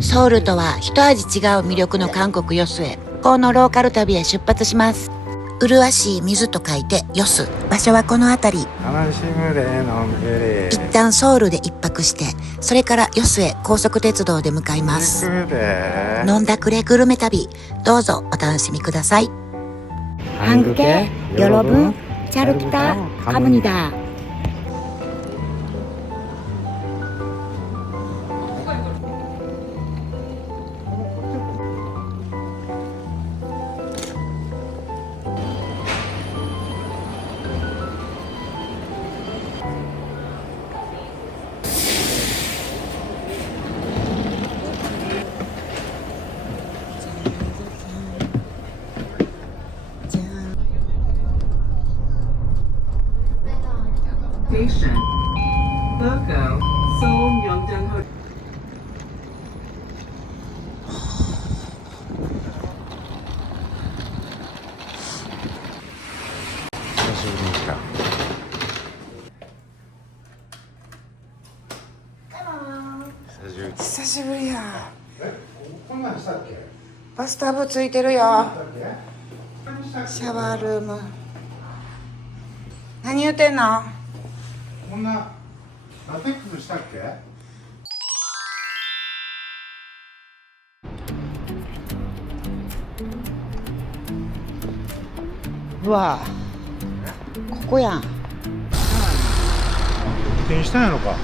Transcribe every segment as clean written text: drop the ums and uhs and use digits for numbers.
ソウルとは一味違う魅力の韓国ヨスへ、このローカル旅へ出発します。麗しい水と書いてヨス。場所はこの辺り。一旦ソウルで一泊して、それからヨスへ高速鉄道で向かいます。飲んだくれグルメ旅、どうぞお楽しみください。한국에 여러분 잘 부탁합니다. Station, Boko, Seoul Myeongdong Hotel. 久しぶりや。バスタブついてるよ。シャワールーム。何言ってんの？こんなラテックスしたっけ？うわ、ここやん。移転したんやろか。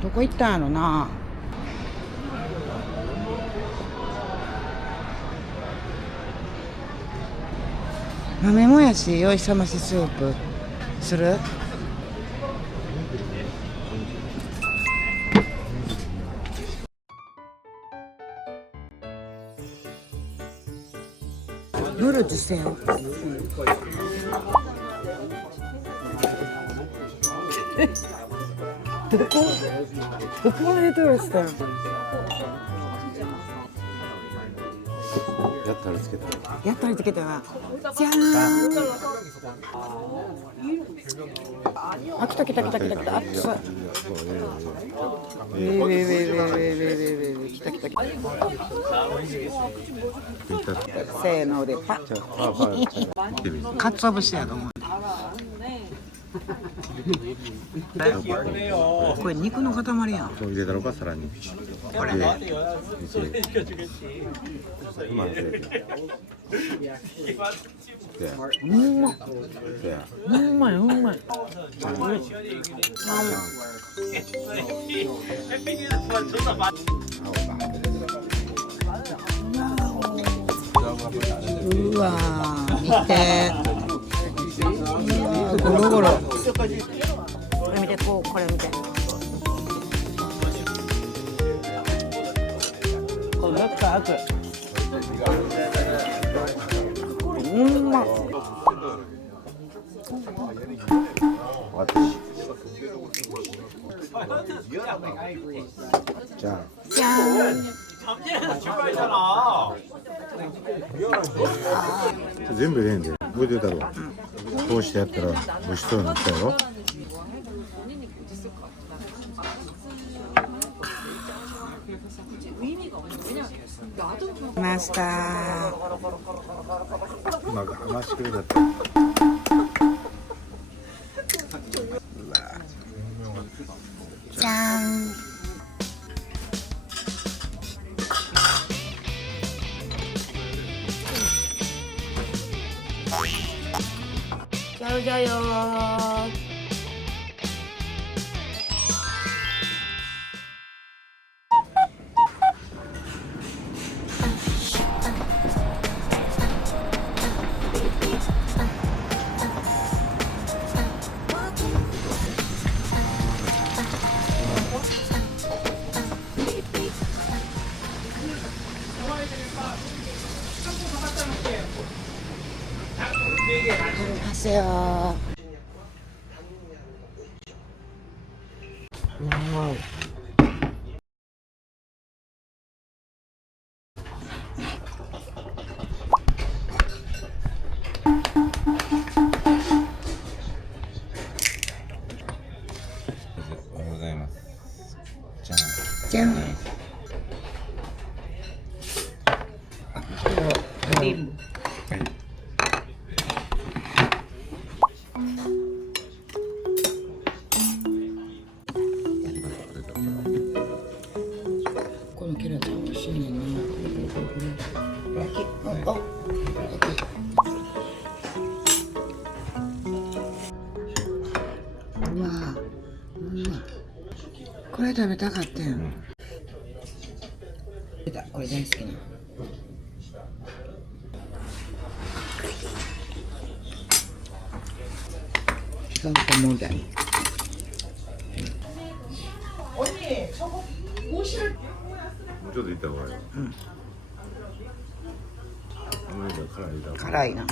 どこ行ったんやろな。豆もやし酔いさましスープする？夜주세요。どこまで通した？やったらつけた。やっと見つけたな。じゃーん。あ、来た来た来た来た来た。熱い。来た来た来た。せーのでパッ。かつお節やと思う。これ肉の塊やん。そう入れたのか、さらに。これで。うまいせ。うんま。うんまいうんまい。うわー、見て。ゴロゴロ。これ見て、これ見て。これめっちゃ熱い。うんま。じゃあ。じゃーん。全部入れんで。覚えてたろ。こうしてやったら美味しそうになったやろ。来ました。今が余しくれだった。じゃーん。じゃよじゃよー。안녕하세요. 와우. じゃん。このキャラちゃん美味しいねんな。うわぁ、これ食べたかったよ。これ大好きな。なんかもうだよ。もうちょっといった方がいいよ。辛いな。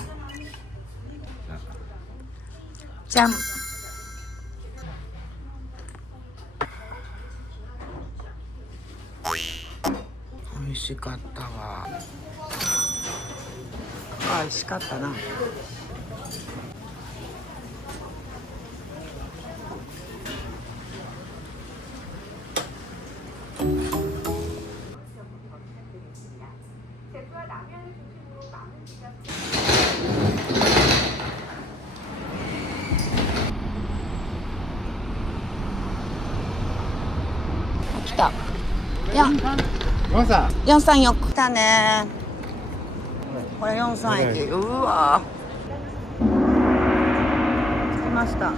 じゃん。美味しかったわ。美味しかったな。来た。マサ434来たね。これ431。うわ。着きました。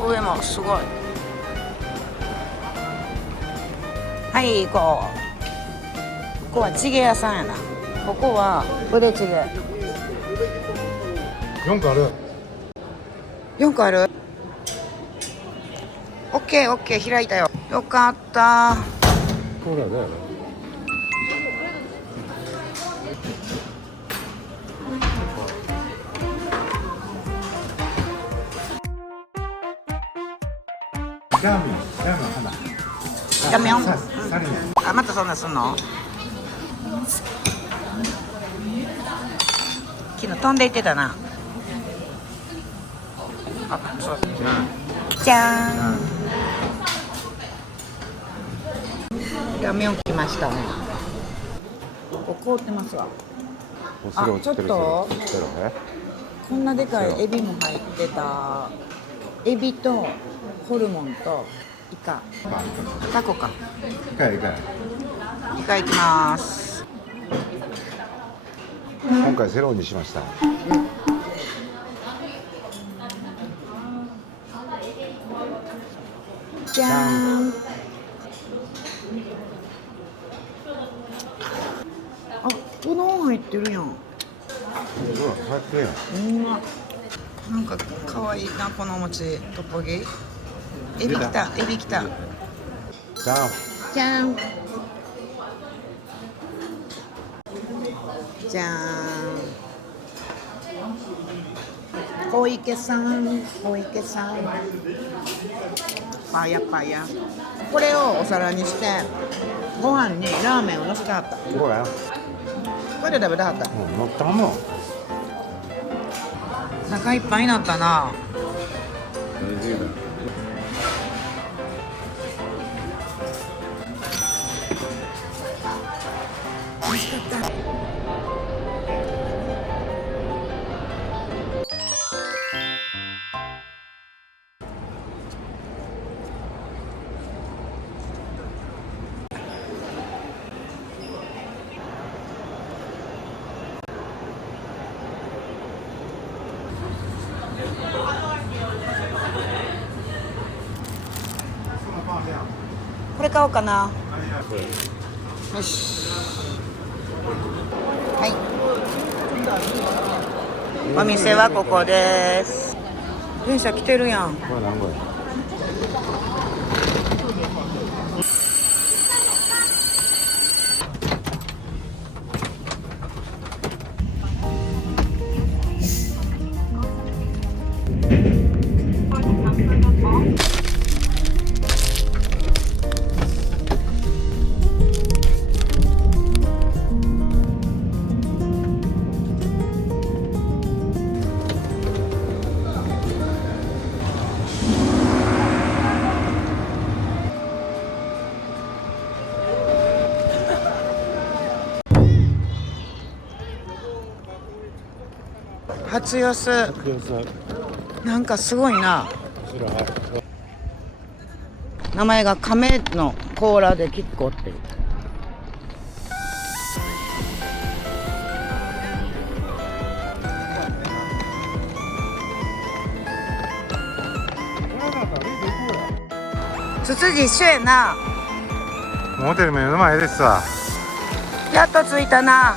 上もすごい。はい行こう。ここはチゲ屋さんやな。ここは腕チゲ。4個ある。 4個ある。オッケーオッケー、開いたよ。よかった。これはどうやろ。ラーメン花。ラーメン。サリン。あ、またそんなすんの。昨日飛んでいってたな。あ、そう。じゃーん。ラーメン来ましたね。ここ凍ってますわ。あ、ちょっとこんなでかいエビも入ってた。エビとホルモンとイカ。タコか。イカ。イカいきます。今回セロにしました。じゃーん。あ、うどん入ってるやん。入ってるやん。なんか可愛いな、このお餅。トッポギ。エビきた。じゃあじゃーん。じゃーん。小池さん。パヤ。これをお皿にして、ご飯にラーメンをのせてはった。すごいや。これで食べたはった。乗ったもん。お腹いっぱいになったな。美味しかった。これ買おうかな。よし。はい。お店はここです。電車来てるやん。これ何個や。初寄せなんかすごいな。名前が亀の甲羅でキッコっていう。ツツジ一緒やな。ホテル目の前ですわ。やっと着いたな。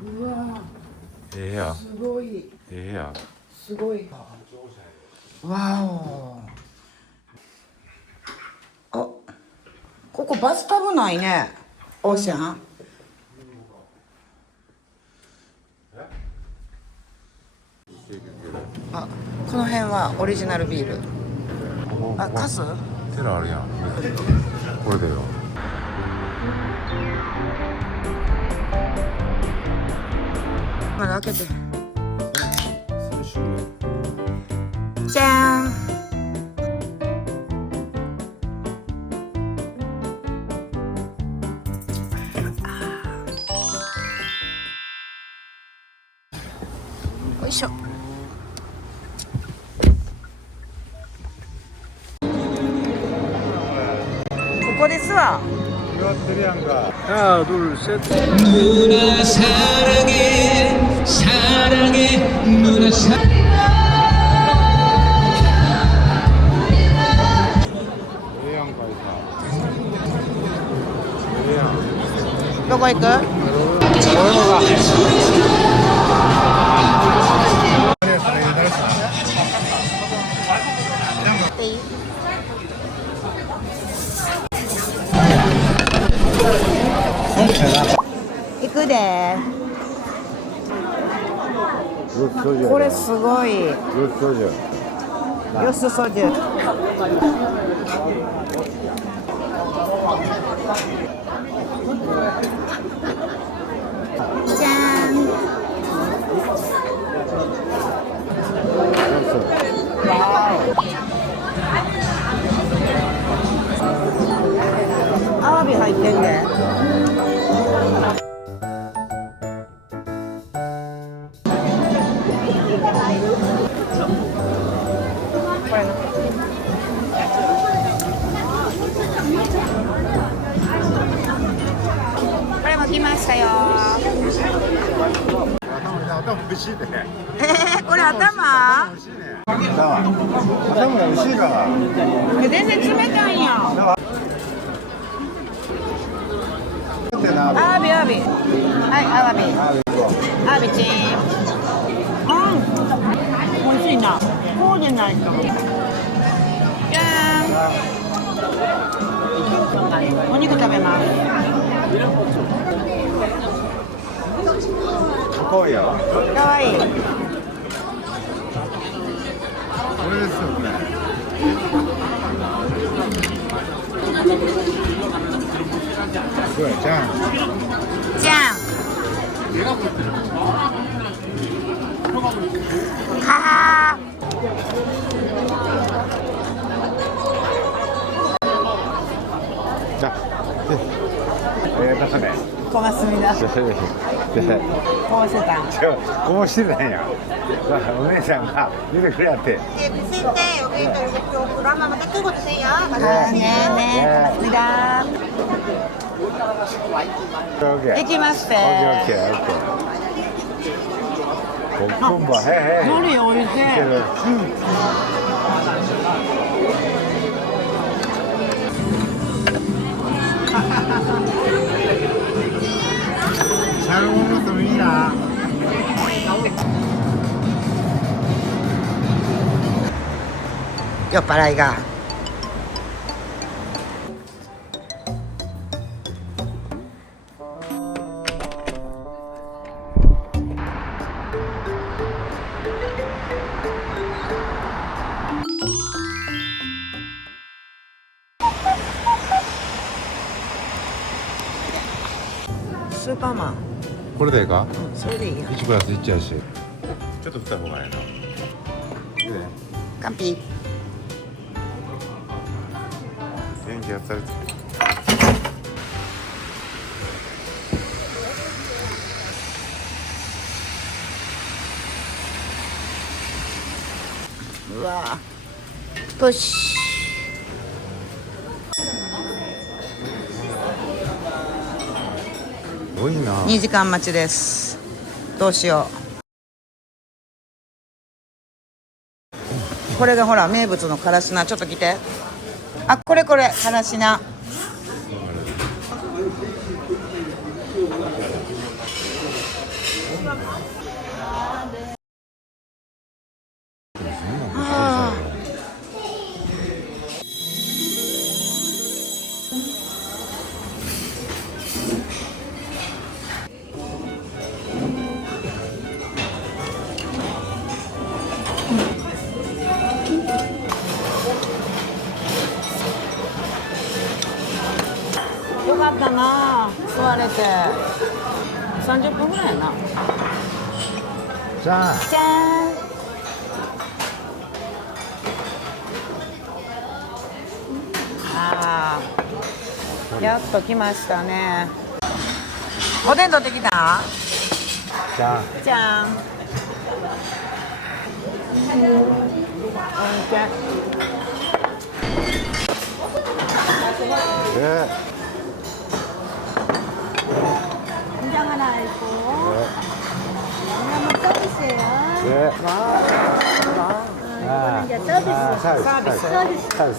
うわ、ええやん。すごい。ええやん。すごい。わお。あ、ここバスタブないね。オーシャン。あ、この辺はオリジナルビール。あ、カス？テラあるやん。これだよ。まだ開けて。数種類。じゃーん。よいしょ。ここですわ。やってるやんか。하나 둘셋 누나 사랑해 사랑해 누나 사랑해ええやんかいさ。ええやん。どこ行く？行くで。これすごい。よすそじゅ。じゃーん。アワビ入ってんね。これも来ましたよ。頭美味しいね。これ頭？美味しいね。頭が美味しいから。全然冷たいんや。アワビアワビ。はい、アワビ。アワビチーン。美味しいな。こうでないと。じゃーん。お肉食べます。こうよ。かわいい。これですよこれ。すごいじゃん。じゃん。はー。じゃね。小がすみだ。こうしてたん。こうしてないやん。お姉ちゃんが見てくれやって。できました。のりおいしい。なるほど、いいな。酔っ払いが。スーパーマン。これでいいか。それでいいや。 1プラス1やし。ちょっと振った方がいいな。カンピ。電気やったり。うわプッシすごいな。ュ。2時間待ちです。どうしよう。これがほら名物のからしな。ちょっと来て。あ、これからしな。よかったな、座れて。30分ぐらいやな。じゃあじゃーん。あー、やっと来ましたね。おでん取ってきた？じゃあじゃーん。Jangan iPhone. Nama service ya. サービス。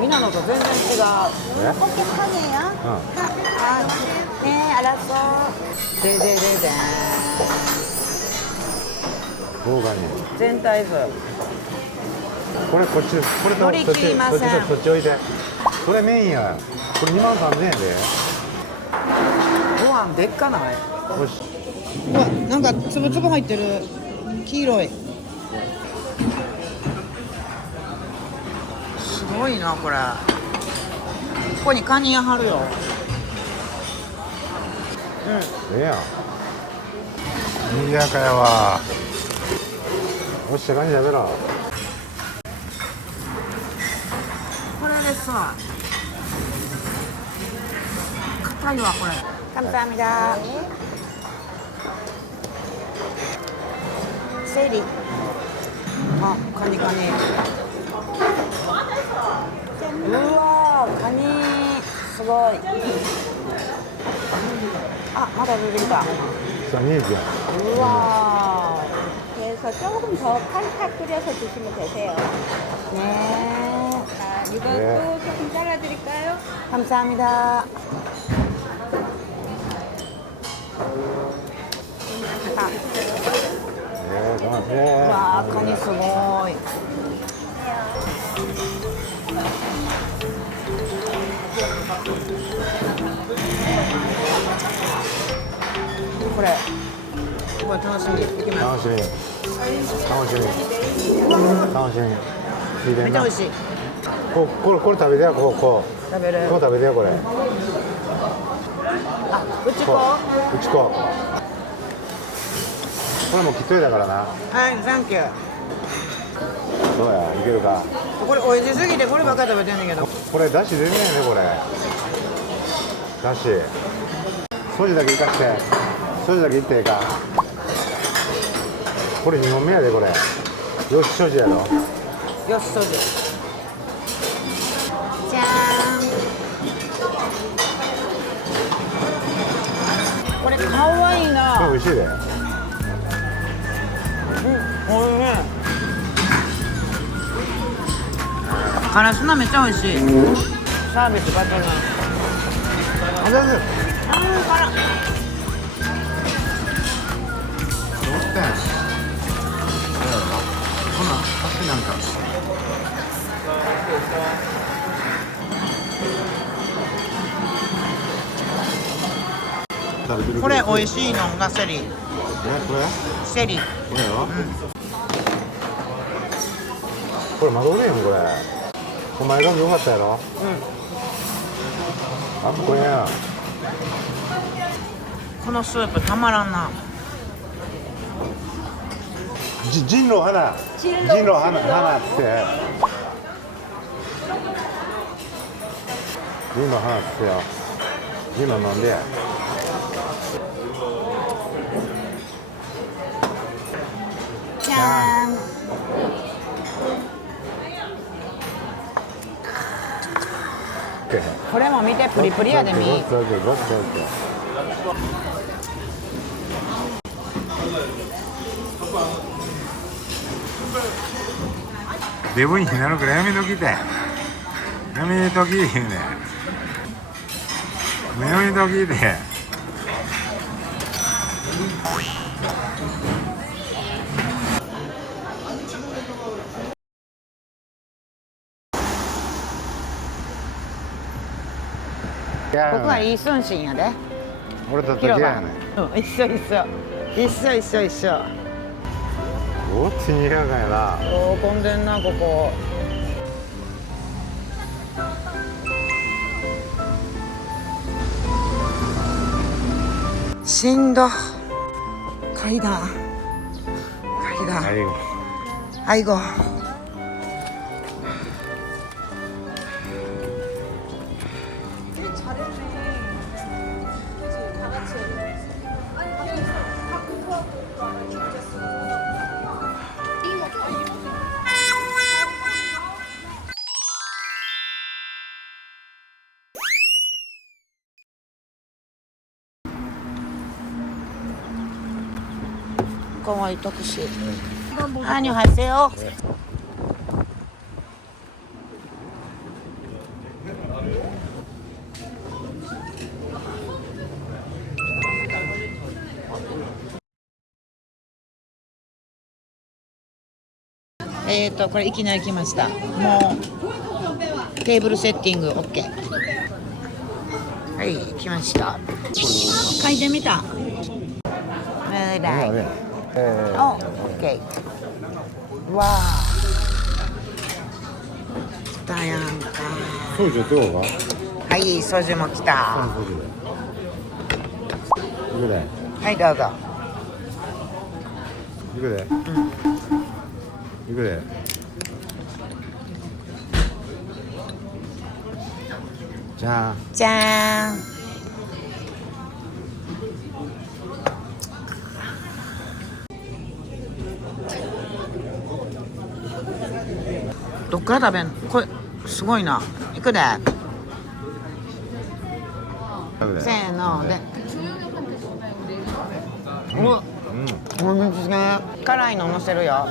みんなのと全然違う。Pokoknya ya. Nih, alasan. でででで動画に。全体図。これこっち、これと乗り切りませんそっちおいで。これメインや。これ2万3000円で。ご飯でっかない？よし。うわ、なんかつぶつぶ入ってる。黄色い。すごいなこれ。ここにカニやはるよ。ええやん。賑やかやわ。よし、カニ食べろ。これでさ、硬いわこれ。감사합니다。セリ。あ、カニカニ。うわー、カニすごい。아, 맞아, 누린다. 쌈이죠. 우와. 그래서 조금 더 칼칼 끓여서 드시면 되세요. 네. 자, 이것도 네. 조금 잘라드릴까요? 감사합니다. 아, 네, 고맙습니다. 와, 간이 스고이. 그래. 이거楽しみ. 당신이.めっちゃ美味しい. これ食べてや、こう食べる. 食べてや、これ. あ、うちこ? うちこ. これもきっといだからな. はい、サンキュー. どうや、いけるか. これ美味しすぎてこればっかり食べてんねんけど. これだし出ねえね、これ. だし. ソジだけいかして。ソジだけいってええか. これ2本目やで、これ. よし、ソジやろ. よし、そうじゃ。じゃーん。これかわいいこれな。美味しいで. おいしい。からし菜めっちゃ美味しい。サービス抜群。あ、全然. 辛っ。どうしてん? ほな、勝手なんか. これ美味しいのがセリ。これセリ。これよ、これマドレーヌこれ。お前が良かったやろ。あ、これや。このスープたまらんな。人狼花って。今話すよ。今飲んでや。じゃーん。これも見て、プリプリやでみ。デブになるからやめときたい。やめとき言うねん。やめときで。ここはいい寸心やで。俺と時広場。やねん。うん、一緒一緒。一緒一緒一緒。おっちにいらんかやな。おお、混んでんな、ここ。しんど。階段。階段。はい。はい、ご。い特殊。안녕하세요。これいきなり来ました。もうテーブルセッティング OK。はい、来ました。書いてみた。お、OK。わあ。来たやんか。ソジュどうか？はい、ソジュも来た。行くで。はい、どうぞ。行くで。うん。行くで。じゃん。じゃーん。どっから食べん？これすごいな。いくで。せーので。辛いの乗せるよ。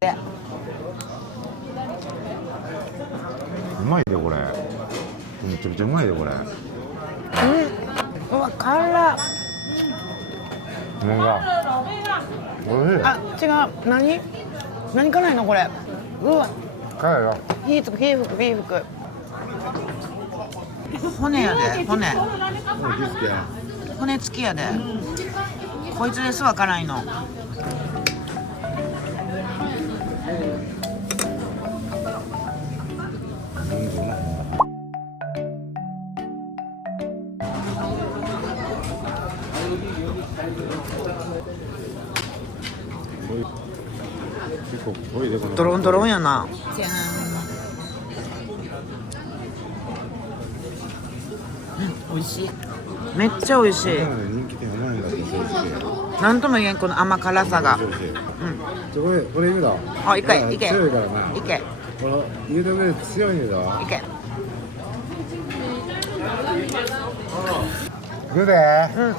で。うまいでこれ。めちゃくちゃうまいでこれ。うわ、辛っ。何が？おいしい。あ、違う。何辛いのこれ。うわ。辛いよ。火つく、火吹く、火吹く。骨やで、骨。骨付きやで。こいつですわ、辛いの。結構濃いでこの。ドロンドロンやな。うん、美味しい。めっちゃ美味しい。人気店うまいんだって正直。なんとも言えんこの甘辛さが。うん。これいくだ。あ、いけ、いけ。強いからな。いけ。この言うとくれ強いんだ。いけ。行くで。うんうん。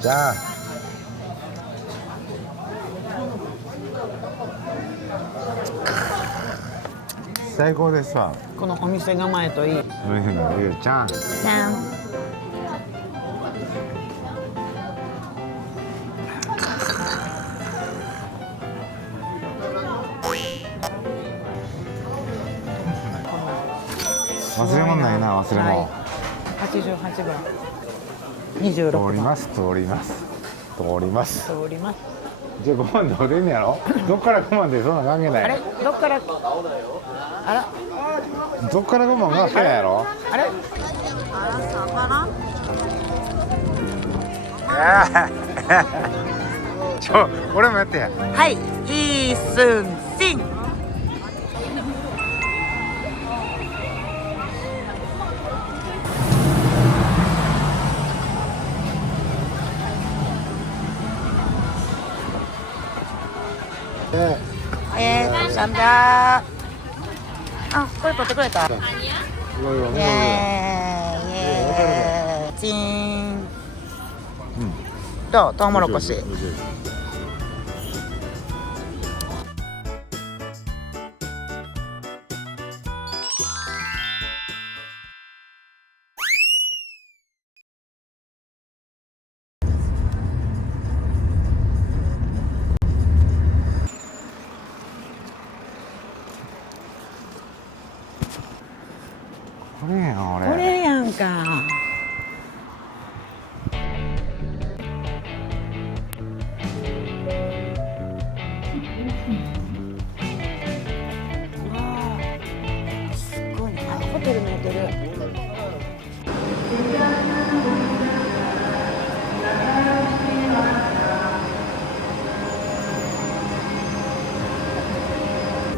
じゃあ。最高ですわ。このお店構えといい。ゆうちゃん。じゃん。忘れ物ないな、忘れ物。88番。26番。通ります、通ります。通ります。通ります。じゃあ5万どう出んねやろ？どっから5万でそんな関係ない。あれ？どっから？あら？どっから5万関係ないやろ？あれ？あら、俺もやってや。はい、イースンシン。サンダー。あ、これ取ってくれた。イエーイ、イエーイ、チーン。どう、トウモロコシ。これやん、俺。これやんか。すごいね。あ、ホテル見えてる。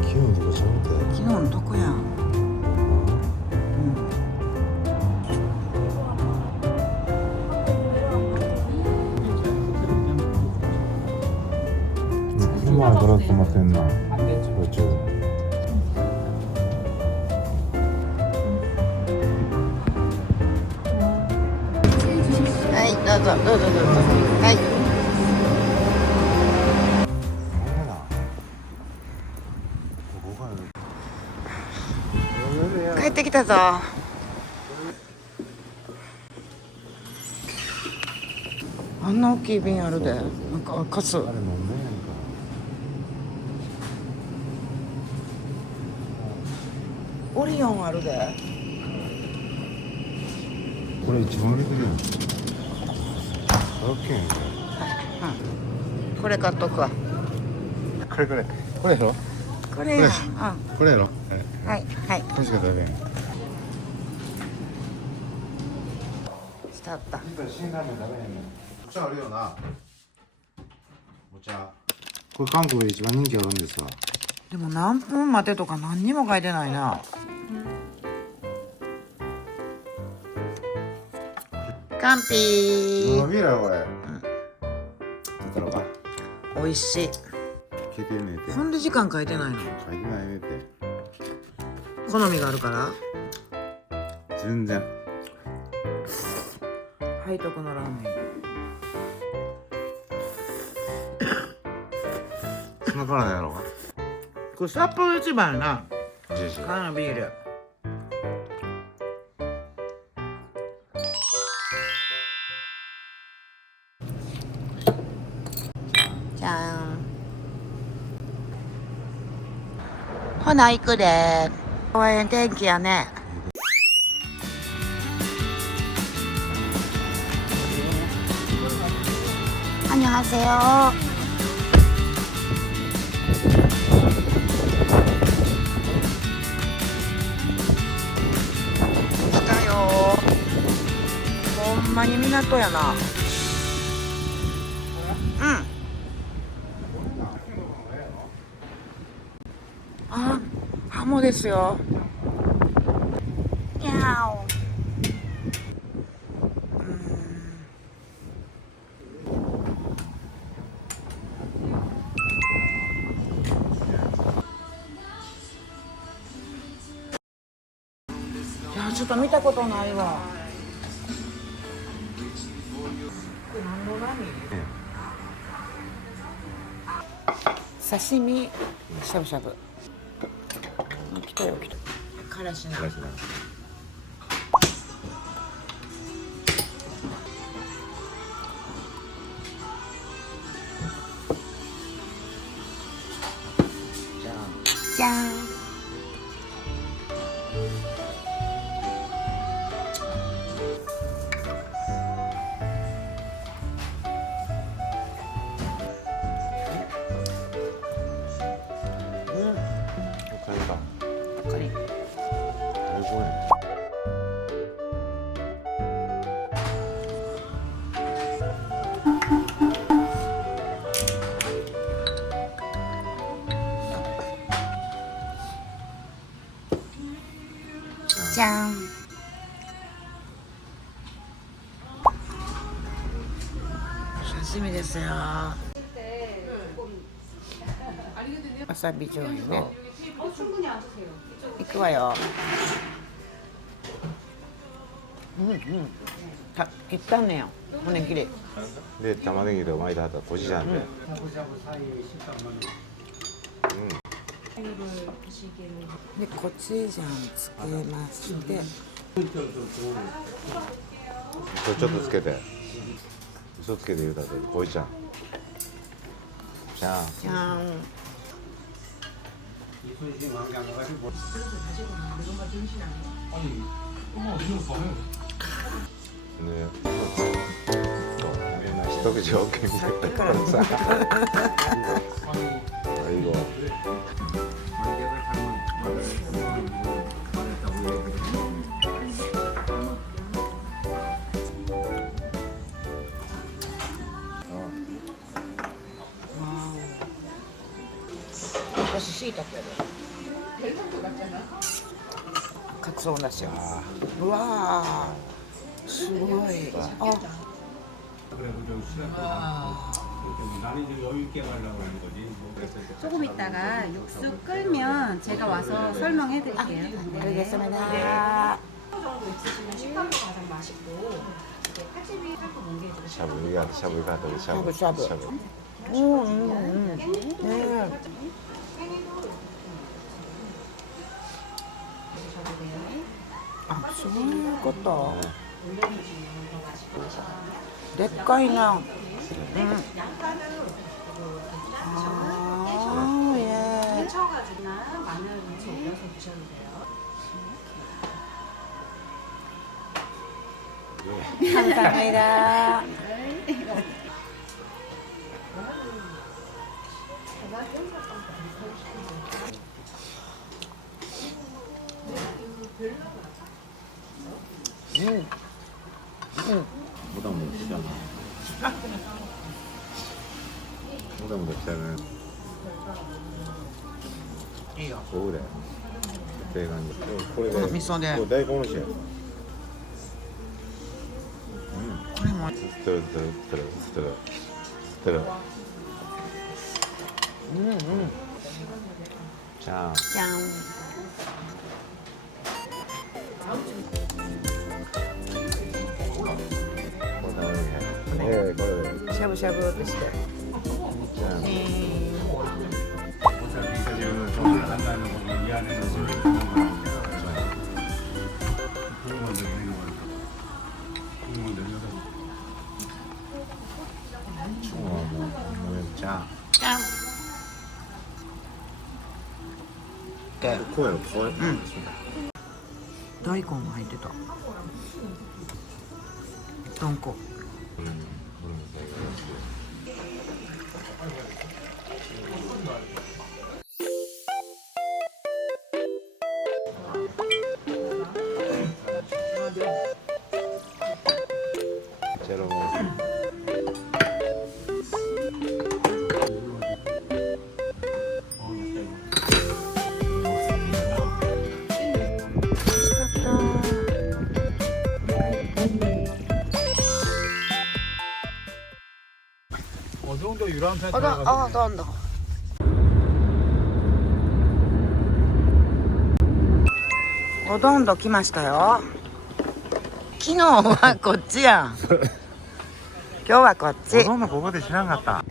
昨日とかちゃうて。昨日のどこやん。車がドラッと待ってんな。途中。はい、どうぞ、どうぞ、どうぞ。はい。あれだ。ここか。帰ってきたぞ。あんな大きい瓶あるで。なんかカス。あれ飲んでんやんか。オリオンあるで。これ一番売れてるやん。オッケーやんか。これ買っとくわ。これやろ。これやん。これやろ。はい、はい。確か食べん。したった。辛ラーメン食べへんの。お茶あるよな。お茶。これ韓国で一番人気あるんですわ。でも何分待てとか何にも書いてないな。カンピー。ビールやろこれ。だからば。美味しい。消えてんねんて。ほんで時間書いてないの。書いてないねんて。好みがあるから。全然。背徳のラーメン。そんなからないやろ。これ札幌一番やな。ジェシー。缶のビール。じゃん。ほな行くで。公園天気やね。こんにちは。来たよ。ほんまに港やな。うん。あ、ハモですよ。にゃお。いや、ちょっと見たことないわ。これ何の刺身、しゃぶしゃぶ。来たよ、来た。からしな。じゃん。おかゆか。これ。最高やね。じゃん。刺身ですよ。わさび醤油ね。いくわよ。いったんねよ。骨切れ。 내 타마네기를 많이 다 보시지 않는데. 네, 고추장 つけまして 저쪽도 つけて 嘘つけて言うたって고추장. 자, 짠. 네.一口 OK みたいなさ。이거. 다시 시이타케. かつおだしよ。うわー、すごい。あ。 조금 있다가 육수 끓면 제가 와서 설명해 드릴게요. 알겠습니다. 샤브 이거 샤브 샤브, 샤브. 샤브. 네. 아, そういうこと。でっかいな。ああ、예. 마늘 무쳐 올려서 드셔도 돼요. 감사합니다. 무당 시잖아. 무당 시잖아. 그래. 내가 이제 미소네. 내 고노시. これも 스트레. 자, 짠. 네, 그래. 샤브샤브 드시대. 자. 사실은 정말 안 나는 거고 이 안에는 술 국물만 내리는 거니까 국물 내려서 자, 짠. 네. 코에 없어. 大根が入ってた。豚骨。 제로. 어느 정도 유라한 패스 나온다.どんどん来ましたよ。昨日はこっちやん。今日はこっち。 너는 그거 대 지난 같다.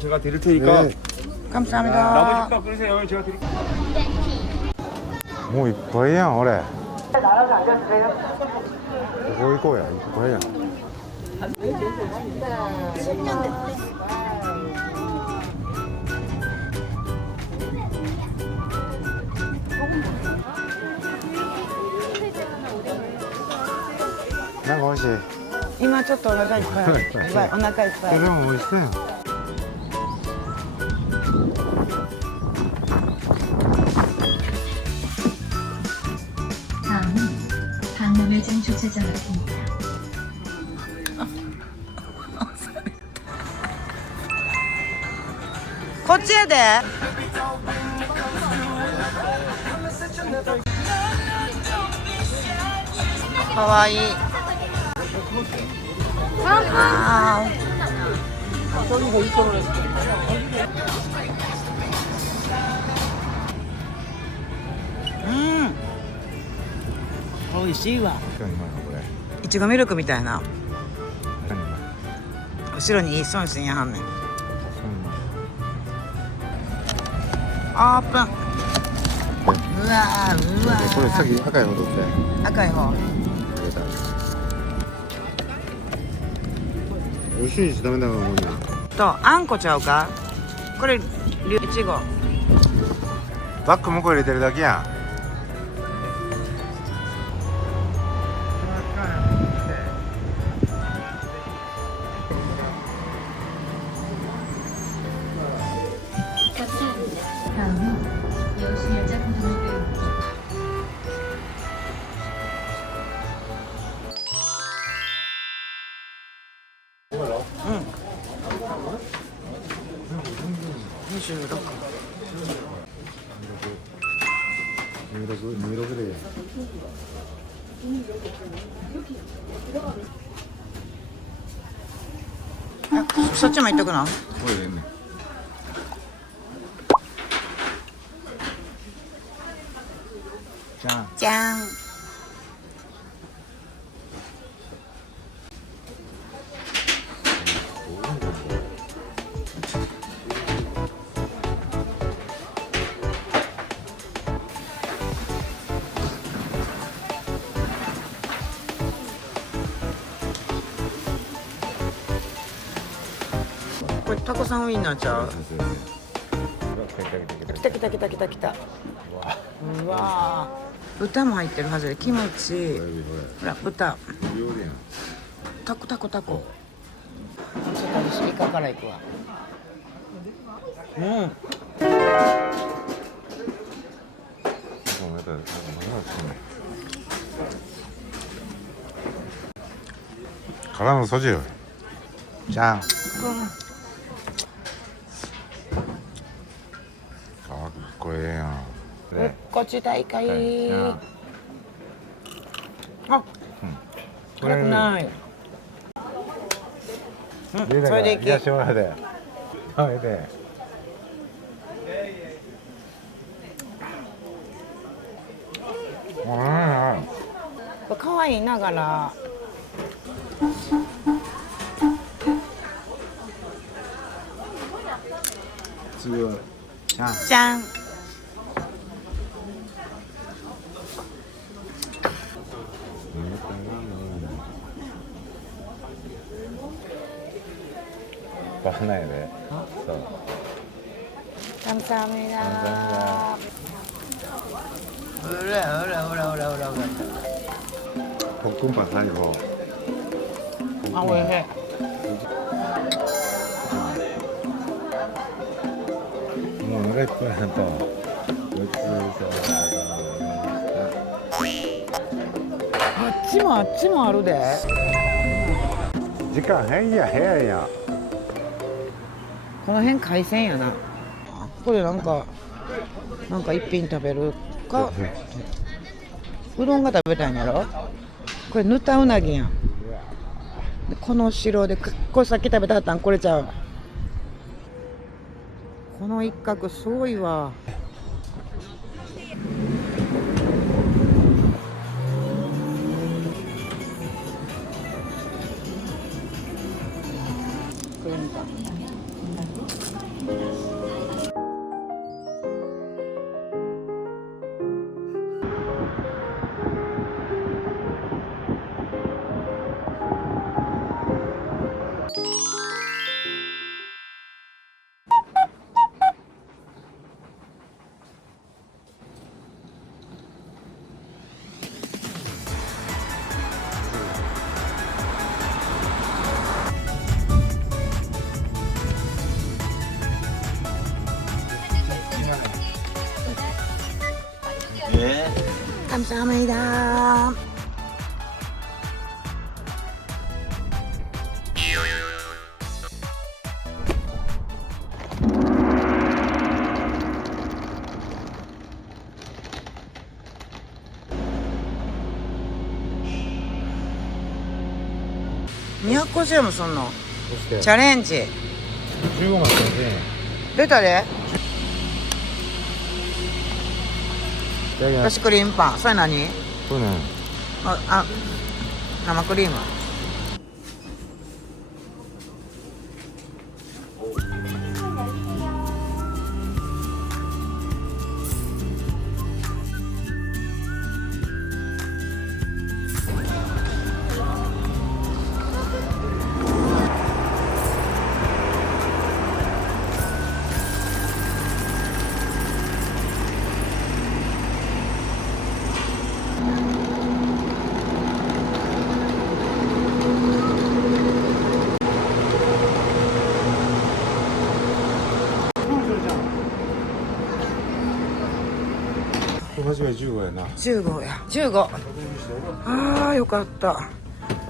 제가 드릴 테니까 네. 감사합니다. 나머지 밥 끓이세요. 제가 드릴게요. 뭐 이거야, 올해. 이거 이거야, 이거야. なんか美味しい。今ちょっとお腹いっぱい。お腹いっぱい。でも美味しそうやん。다음은 박람회장 주차장 앞입니다.こっちやで。かわいい。あ美味しいわ。今日今のこれ。いちごミルクみたいな。何今。後ろにいいソンシンやはんねん。そうオープン。うわーうわー。これさっき赤いの取って。赤い方。美味しいしダメだもんな。とあんこちゃうか。これいちご。バッグ向こう入れてるだけやん。다음은 여수여자고등학교입니다. 응. 26. 26でいいや。あ、そっちも行っとくの。これでね。じゃん。じゃん。これタコさんウインナーちゃう。来た来た来た来た来た。うわー。豚も入ってるはずでキムチ。ほら豚。タコタコタコ。ちょっと私イカからいくわ。殻のソジよ。じゃん。かっこええやん。こっち大会。あ、辛くない。それでいき。いやしょうがで。食べて。可愛いながら。次は。じゃん。買わないで。そう。감사합니다. 오라. 볶음밥 아니고. 아, 왜 해? 뭐 노래 부르는 또.あっちもあるで。時間変や早いやん。この辺海鮮やな。これなんか一品食べるか。うどんが食べたいんやろ。これぬたうなぎやん。でこの白でこれさっき食べたかったんこれちゃう。この一角すごいわ。これみたい。 감사합니다.250円もすんのそしてチャレンジ15万先出たで生いただきます私クリームパンそれ何これねあ生クリームこの橋が15やな15や15あーよかった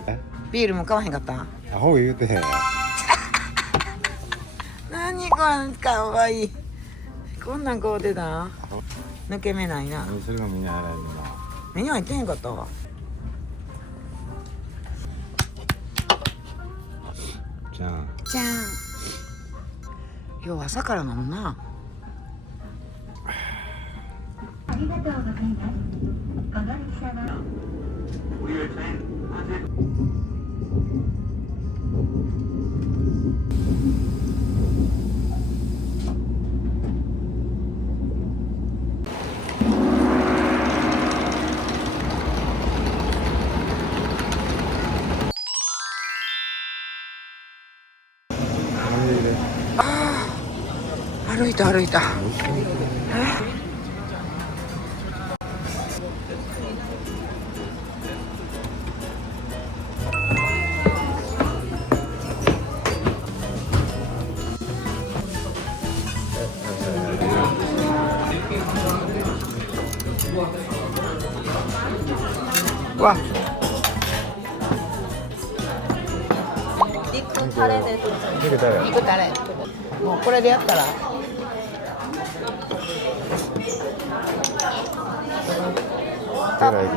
えビールも買わへんかったアホ言うてへん何これかわいいこんなんこうてた抜け目ないなそれがみんな洗えるな目に入ってへんかったわじゃあじゃん今日は朝から飲むなありがとうございます。この列車は歩いた歩いたわ肉タレ肉タレもうこれでやったら手がいく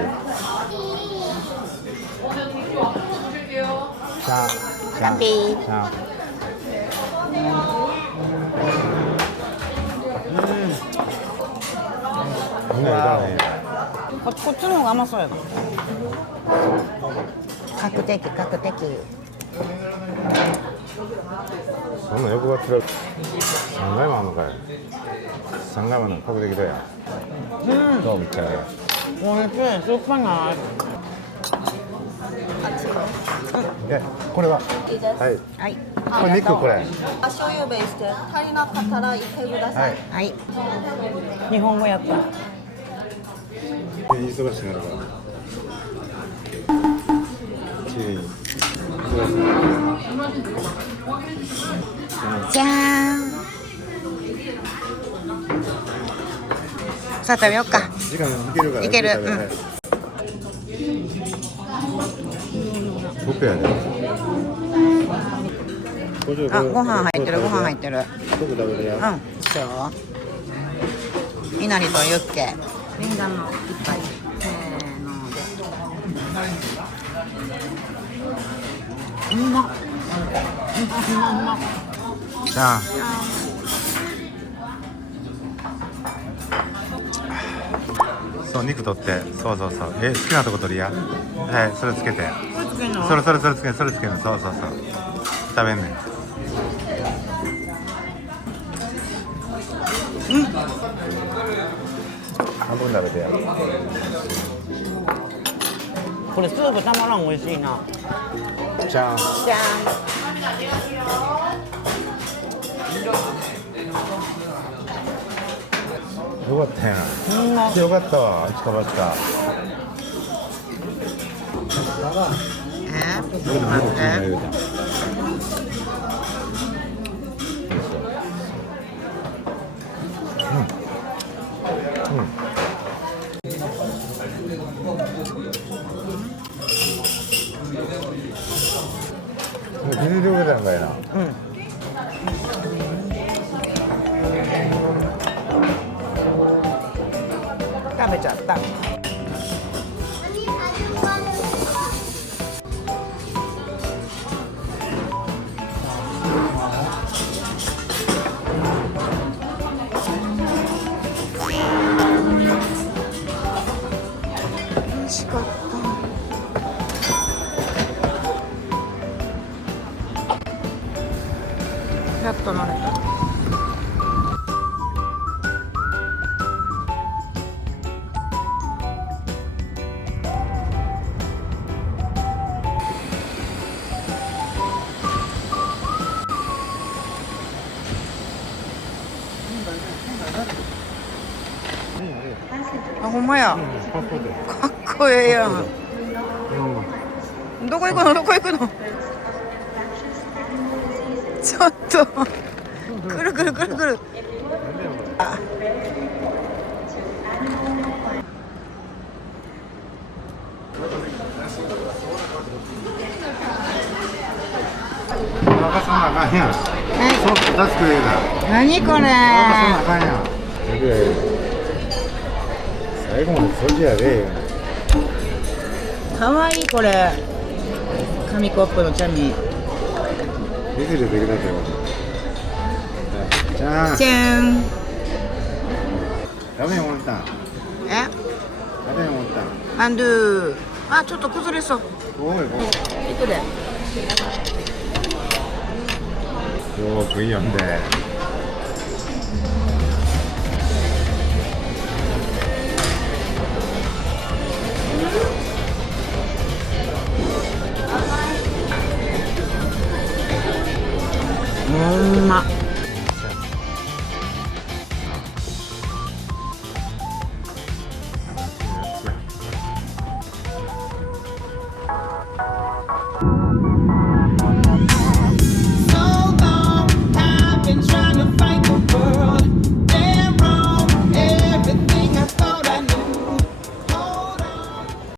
シャンシャンシャンみんな歌わへんやこっちの方が甘そうやな確定確定そんな横がつら3階もあんのかい3階もなんか確定だよどうみたいなおいしいしょっぱないこれはいいです。はいはいこれ肉これ醤油ベースで足りなかったら言ってください。はい日本語やった忙しくなるからきれいに忙しくなるじゃーんさあ食べようか時間いけるからいける食べはいほっぺやであご飯入ってるご飯入ってる僕食べるやうんそういなりとユッケ念願の一杯せーのでうまっうまじゃあそう肉取ってそう好きなとこ取りやはいそれつけてこれつけんのそれつけるのそう食べんねん半分食べてやこれスープたまらん美味しいなじゃあじゃよかったやーんなよかったわ一か八かちょっと待ってった美味しかった。やっと乗れた。あ、ほんまや。かっこええやん。どこ行くのどこ行くの。ちょっとくるくるくるくる。あ、任さなあかんやん。そう出すくれな。何これ。任さなあかんやん。最後までそじやで。かわいいこれ。紙コップのチャミ。見せてください。じゃあ。じゃん。食べん思ったん。え？食べん思ったん。マンドゥ。あ、ちょっと崩れそう。おいおい。行くで。よく読んで。ほんま。